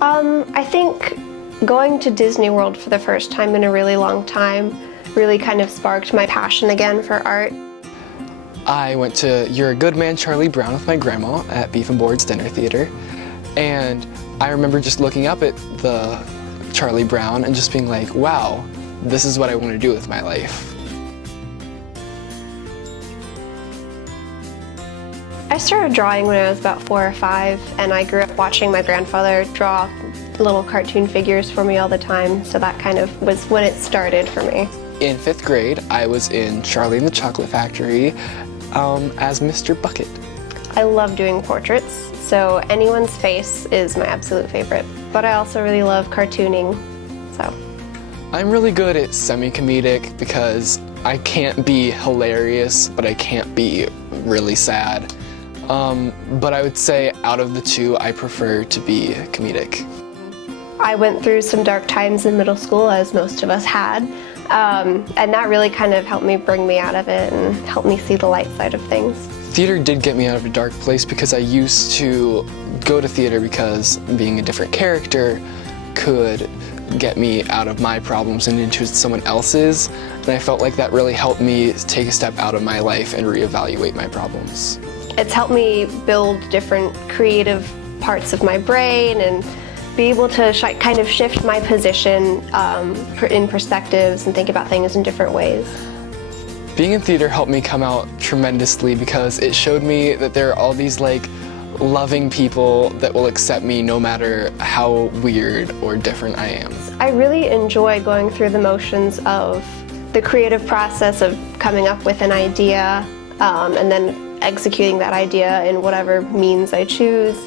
I think going to Disney World for the first time in a really long time really kind of sparked my passion again for art. I went to You're a Good Man, Charlie Brown with my grandma at Beef and Board's Dinner Theater, and I remember just looking up at the Charlie Brown and just being like, wow, this is what I want to do with my life. I started drawing when I was about 4 or 5, and I grew up watching my grandfather draw little cartoon figures for me all the time, so that kind of was when it started for me. In 5th grade, I was in Charlie and the Chocolate Factory as Mr. Bucket. I love doing portraits, so anyone's face is my absolute favorite, but I also really love cartooning, so. I'm really good at semi-comedic because I can't be hilarious, but I can't be really sad. But I would say out of the two, I prefer to be comedic. I went through some dark times in middle school, as most of us had, and that really kind of helped me bring me out of it and helped me see the light side of things. Theater did get me out of a dark place because I used to go to theater because being a different character could get me out of my problems and into someone else's, and I felt like that really helped me take a step out of my life and reevaluate my problems. It's helped me build different creative parts of my brain and be able to kind of shift my position in perspectives and think about things in different ways. Being in theater helped me come out tremendously because it showed me that there are all these loving people that will accept me no matter how weird or different I am. I really enjoy going through the motions of the creative process of coming up with an idea and then executing that idea in whatever means I choose.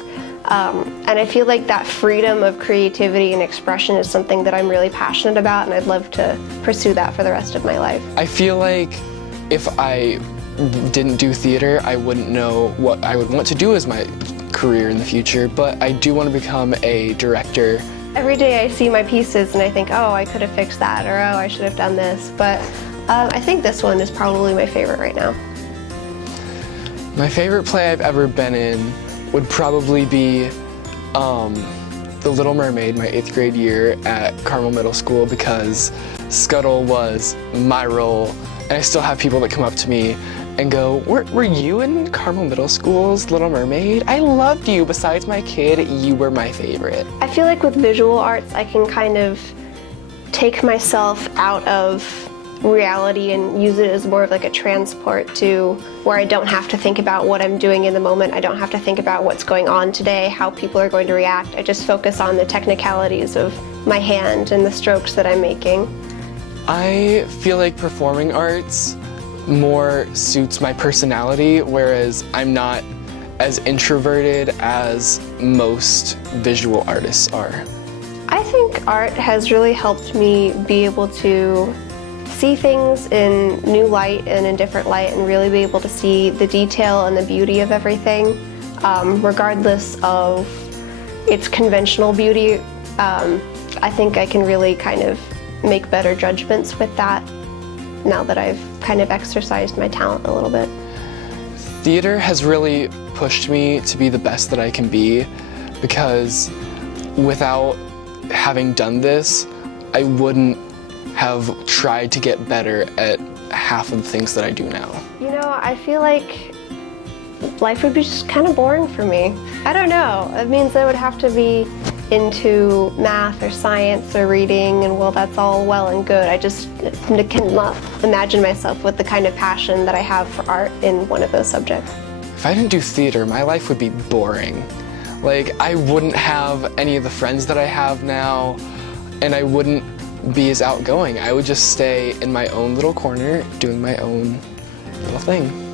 And I feel like that freedom of creativity and expression is something that I'm really passionate about, and I'd love to pursue that for the rest of my life. I feel like if I didn't do theater, I wouldn't know what I would want to do as my career in the future, but I do want to become a director. Every day I see my pieces and I think, oh, I could have fixed that, or oh, I should have done this, but I think this one is probably my favorite right now. My favorite play I've ever been in would probably be The Little Mermaid, my 8th grade year at Carmel Middle School, because Scuttle was my role, and I still have people that come up to me and go, were you in Carmel Middle School's Little Mermaid? I loved you. Besides my kid, you were my favorite. I feel like with visual arts, I can kind of take myself out of reality and use it as more of like a transport to where I don't have to think about what I'm doing in the moment. I don't have to think about what's going on today, how people are going to react. I just focus on the technicalities of my hand and the strokes that I'm making. I feel like performing arts more suits my personality, whereas I'm not as introverted as most visual artists are. I think art has really helped me be able to see things in new light and in different light and really be able to see the detail and the beauty of everything, regardless of its conventional beauty. I think I can really kind of make better judgments with that now that I've kind of exercised my talent a little bit. Theater has really pushed me to be the best that I can be, because without having done this, I wouldn't have tried to get better at half of the things that I do now. You know, I feel like life would be just kind of boring for me. I don't know. It means I would have to be into math or science or reading, and well, that's all well and good. I just cannot imagine myself with the kind of passion that I have for art in one of those subjects. If I didn't do theater, my life would be boring. I wouldn't have any of the friends that I have now, and I wouldn't be as outgoing. I would just stay in my own little corner doing my own little thing.